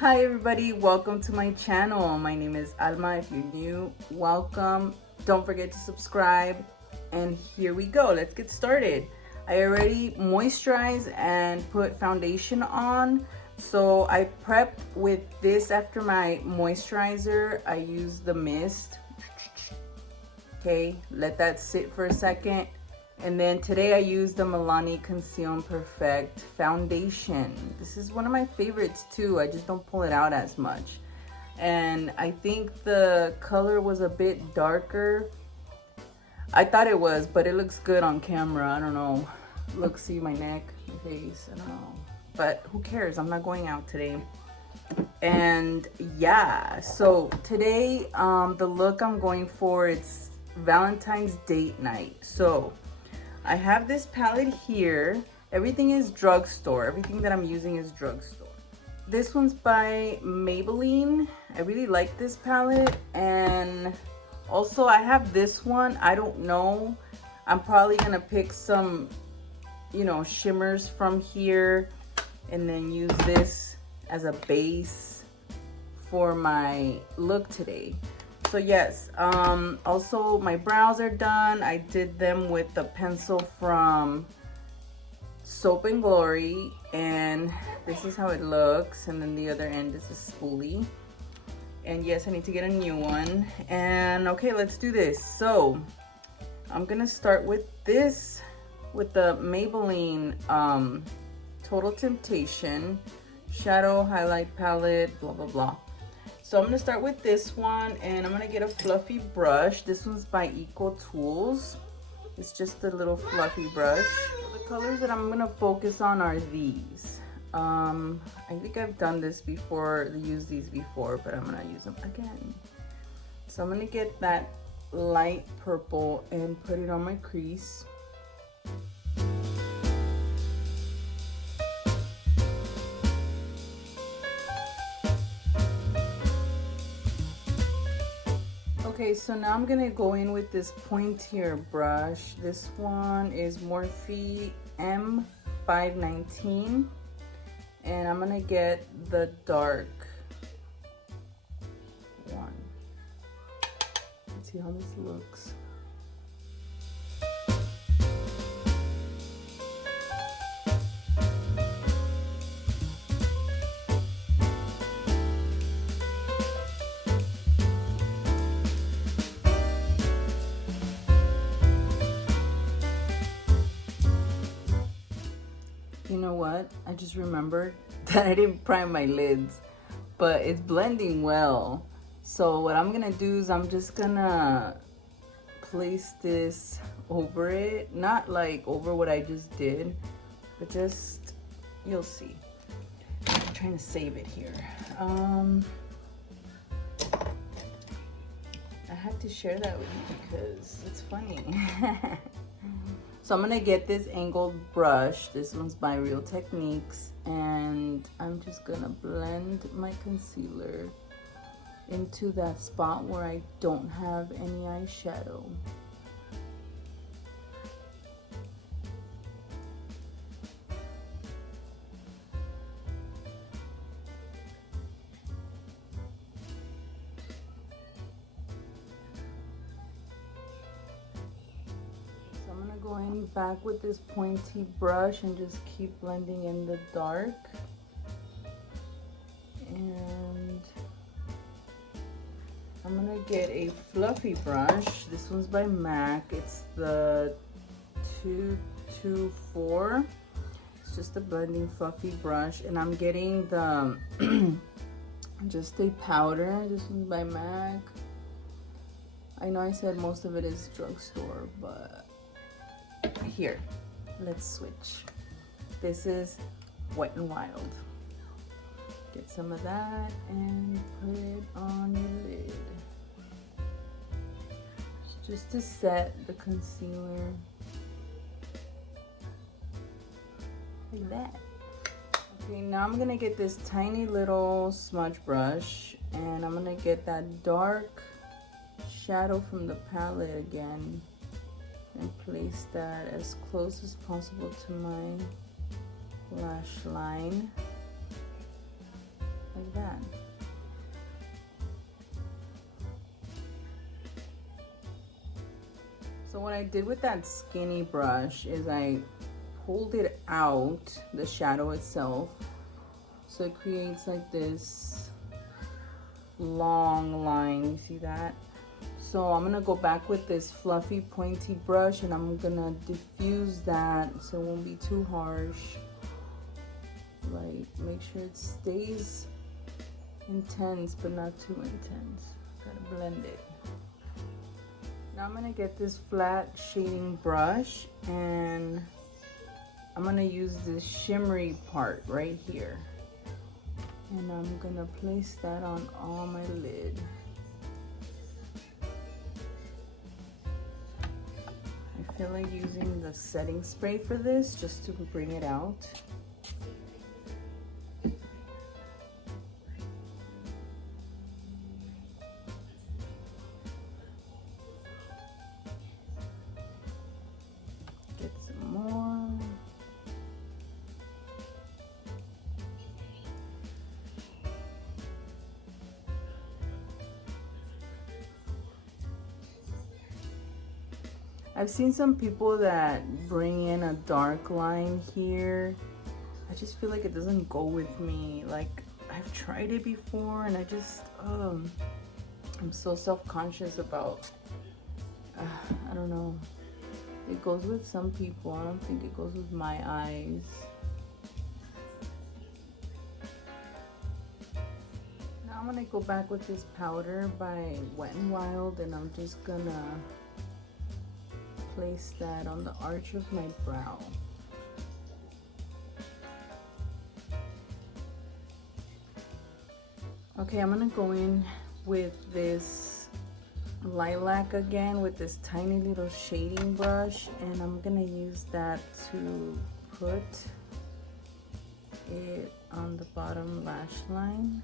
Hi everybody, welcome to my channel. My name is Alma. If you're new, welcome. Don't forget to subscribe. And here we go, let's get started. I already moisturized and put foundation on. So I prepped with this after my moisturizer. I used the mist. Okay, let that sit for a second. And then today I used the Milani Conceal and Perfect foundation. This is one of my favorites too. I just don't pull it out as much. And I think the color was a bit darker. I thought it was, but it looks good on camera. I don't know. Look, see my neck, my face, I don't know. But who cares? I'm not going out today. And yeah, so today the look I'm going for, it's Valentine's date night. So I have this palette here. Everything is drugstore. Everything that I'm using is drugstore. This one's by Maybelline. I really like this palette. And also I have this one. I don't know. I'm probably gonna pick some, shimmers from here and then use this as a base for my look today. So yes, also my brows are done. I did them with the pencil from Soap and Glory, and this is how it looks. And then the other end is a spoolie. And yes, I need to get a new one. And okay, let's do this. So I'm gonna start with this, with the Maybelline Total Temptation Shadow Highlight Palette, blah, blah, blah. So I'm gonna start with this one, and I'm gonna get a fluffy brush. This one's by Eco Tools. It's just a little fluffy brush. The colors that I'm gonna focus on are these. I think I've done this before, used these before, but I'm gonna use them again. So I'm gonna get that light purple and put it on my crease. Okay, so now I'm gonna go in with this pointier brush. This one is Morphe M519, and I'm gonna get the dark one. Let's see how this looks. You know what? I just remembered that I didn't prime my lids, but it's blending well. So what I'm gonna do is I'm just gonna place this over it, not like over what I just did, but just, you'll see. I'm trying to save it here. I had to share that with you because it's funny. So I'm gonna get this angled brush. This one's by Real Techniques, and I'm just gonna blend my concealer into that spot where I don't have any eyeshadow. I'm gonna go in back with this pointy brush and just keep blending in the dark. And I'm gonna get a fluffy brush. This one's by MAC. It's the 224. It's just a blending fluffy brush, and I'm getting the just a powder. This one's by MAC. I know I said most of it is drugstore, but here, let's switch. This is Wet n Wild. Get some of that and put it on your lid. Just to set the concealer like that. Okay, now I'm gonna get this tiny little smudge brush, and I'm gonna get that dark shadow from the palette again and place that as close as possible to my lash line. like that. So what I did with that skinny brush is I pulled it out, the shadow itself, so it creates like this long line. You see that? So I'm gonna go back with this fluffy pointy brush and I'm gonna diffuse that so it won't be too harsh. Like, make sure it stays intense but not too intense. Gotta blend it. Now I'm gonna get this flat shading brush and I'm gonna use this shimmery part right here. And I'm gonna place that on all my lid. I feel like using the setting spray for this just to bring it out. Get some more. I've seen some people that bring in a dark line here. I just feel like it doesn't go with me. Like, I've tried it before and I just, I'm so self-conscious about, I don't know. It goes with some people. I don't think it goes with my eyes. Now I'm gonna go back with this powder by Wet n Wild and I'm just gonna place that on the arch of my brow. Okay, I'm gonna go in with this lilac again with this tiny little shading brush and I'm gonna use that to put it on the bottom lash line.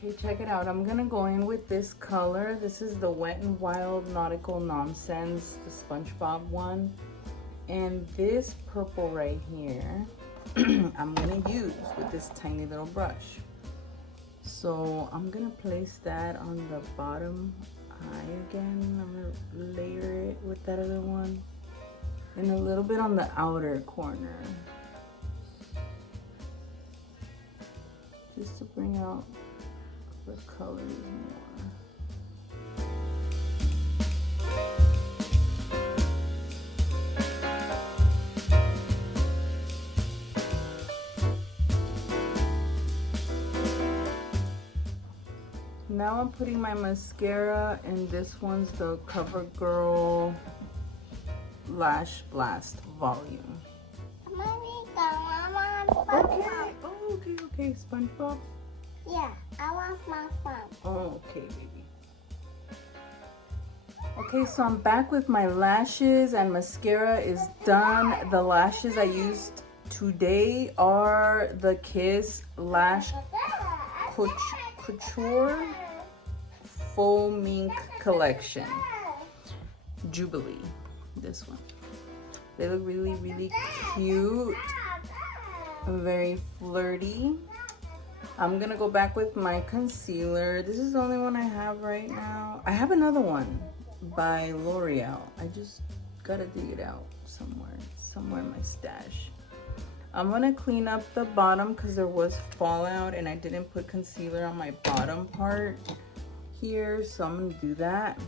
Okay, check it out. I'm gonna go in with this color. This is the Wet n Wild Nautical Nonsense, the SpongeBob one. And this purple right here, I'm gonna use with this tiny little brush. So I'm gonna place that on the bottom eye again. I'm gonna layer it with that other one. And a little bit on the outer corner. Just to bring out the colors more. Now I'm putting my mascara and this one's the CoverGirl Lash Blast Volume. Okay, oh, okay, SpongeBob? Yeah, I want my phone. Oh, okay, baby. Okay, so I'm back with my lashes and mascara is done. The lashes I used today are the Kiss Lash Couture Faux Mink Collection. Jubilee, this one. They look really, really cute. Very flirty. I'm gonna go back with my concealer. This is the only one I have right now. I have another one by L'Oreal. I just gotta dig it out somewhere in my stash. I'm gonna clean up the bottom because there was fallout and I didn't put concealer on my bottom part here, so I'm gonna do that.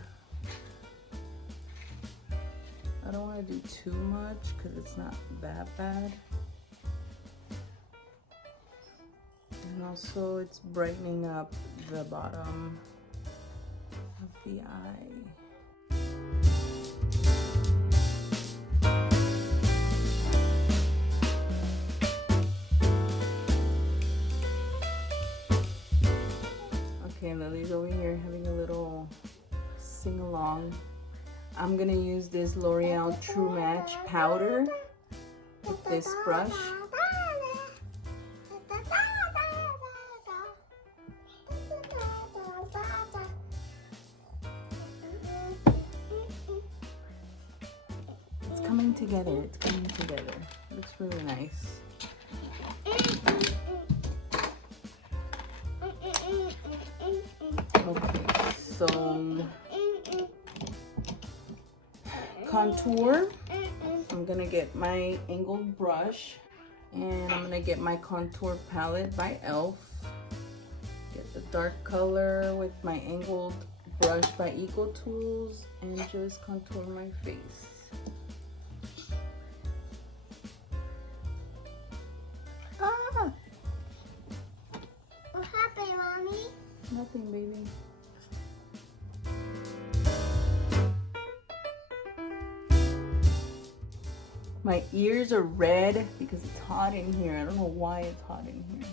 I don't want to do too much because it's not that bad. And also it's brightening up the bottom of the eye. Okay, Lily's over here having a little sing-along. I'm gonna use this L'Oreal True Match powder with this brush. together. It's coming together. Looks really nice. Okay, so contour. I'm gonna get my angled brush and I'm gonna get my contour palette by e.l.f. Get the dark color with my angled brush by Eco Tools and just contour my face. Ah! What happened, Mommy? Nothing, baby. My ears are red because it's hot in here. I don't know why it's hot in here.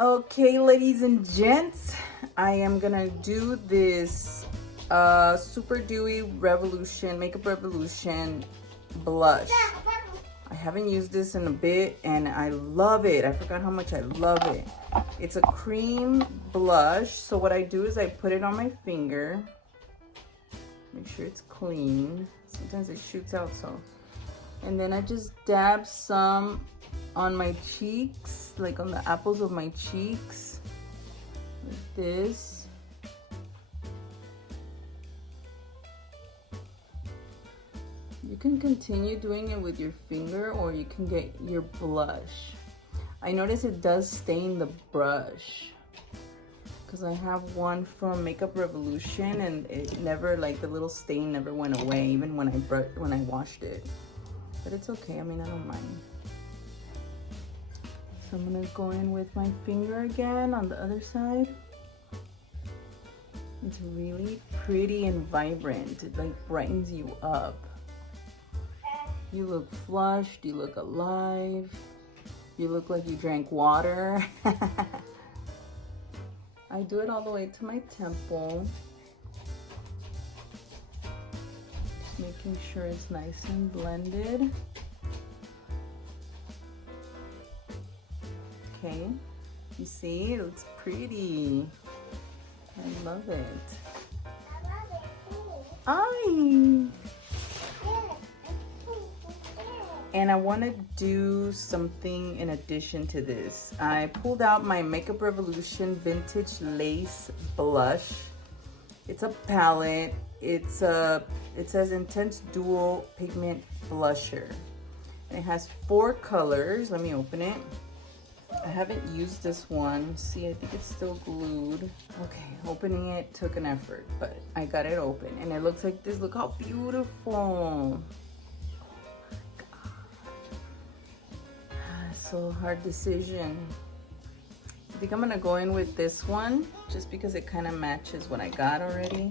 Okay, ladies and gents, I am gonna do this Super Dewy Revolution, Makeup Revolution blush. I haven't used this in a bit and I love it. I forgot how much I love it. It's a cream blush. So what I do is I put it on my finger. Make sure it's clean. Sometimes it shoots out so. And then I just dab some on my cheeks, like on the apples of my cheeks, like this. You can continue doing it with your finger or you can get your blush. I notice it does stain the brush because I have one from Makeup Revolution and it never, like the little stain never went away even when I washed it. But it's okay, I mean, I don't mind. So I'm gonna go in with my finger again on the other side. It's really pretty and vibrant. It like brightens you up. You look flushed, you look alive. You look like you drank water. I do it all the way to my temple. Just making sure it's nice and blended. Okay, you see, it looks pretty. I love it. I love it too. Ay. Yeah. And I want to do something in addition to this. I pulled out my Makeup Revolution Vintage Lace Blush. It's a palette. It says Intense Dual Pigment Blusher. And it has 4 colors. Let me open it. I haven't used this one. See, I think it's still glued. Okay, opening it took an effort, but I got it open. And it looks like this. Look how beautiful. So hard decision. I think I'm gonna go in with this one just because it kind of matches what I got already.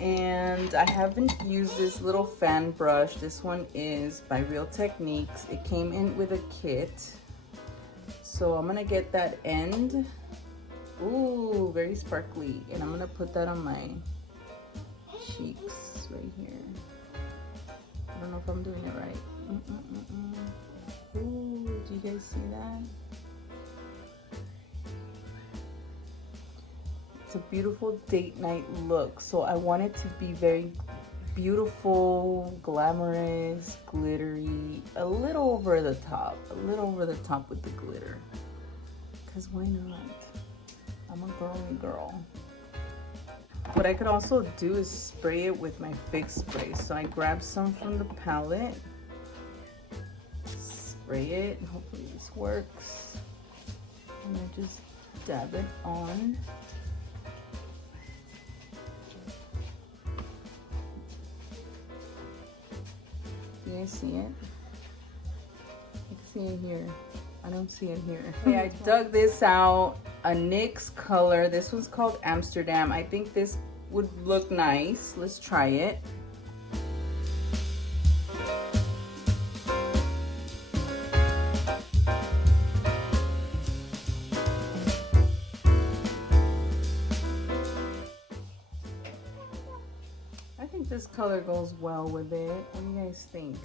And I haven't used this little fan brush. This one is by Real Techniques. It came in with a kit. So I'm gonna get that end. Ooh, very sparkly. And I'm gonna put that on my cheeks right here. I don't know if I'm doing it right. Ooh, do you guys see that? It's a beautiful date night look. So I want it to be very beautiful, glamorous, glittery, a little over the top with the glitter. Because why not? I'm a girly girl. What I could also do is spray it with my Fix Spray. So I grab some from the palette. Spray it, hopefully this works. And I just dab it on. Do you guys see it? I can see it here. I don't see it here. Okay, I dug this out, a NYX color. This one's called Amsterdam. I think this would look nice. Let's try it. I think this color goes well with it. What do you guys think?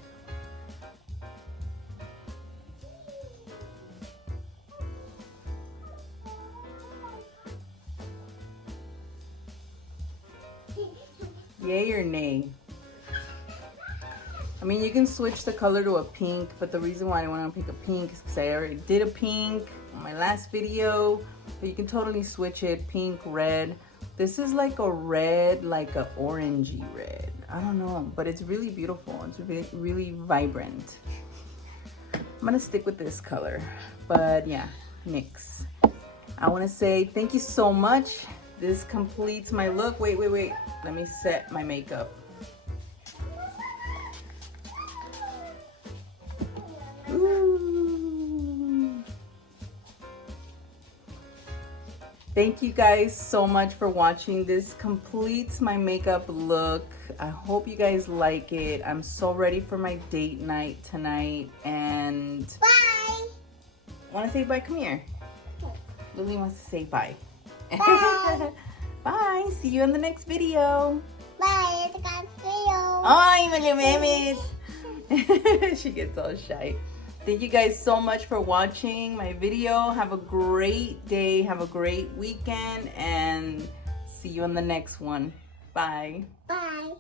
Yay or nay? I mean, you can switch the color to a pink, but the reason why I want to pick a pink is because I already did a pink on my last video. But you can totally switch it, pink, red. This is like a red, like a orangey red. I don't know, but it's really beautiful. It's really, really vibrant. I'm gonna stick with this color, but yeah, NYX. I want to say thank you so much. This completes my look. Wait. Let me set my makeup. Ooh. Thank you guys so much for watching. This completes my makeup look. I hope you guys like it. I'm so ready for my date night tonight. And Bye. want to say bye? Come here. Okay. Lily wants to say bye. Bye. Bye. See you in the next video. Bye. It's got video. Ay, malimimit. She gets all shy. Thank you guys so much for watching my video. Have a great day. Have a great weekend. And see you in the next one. Bye. Bye.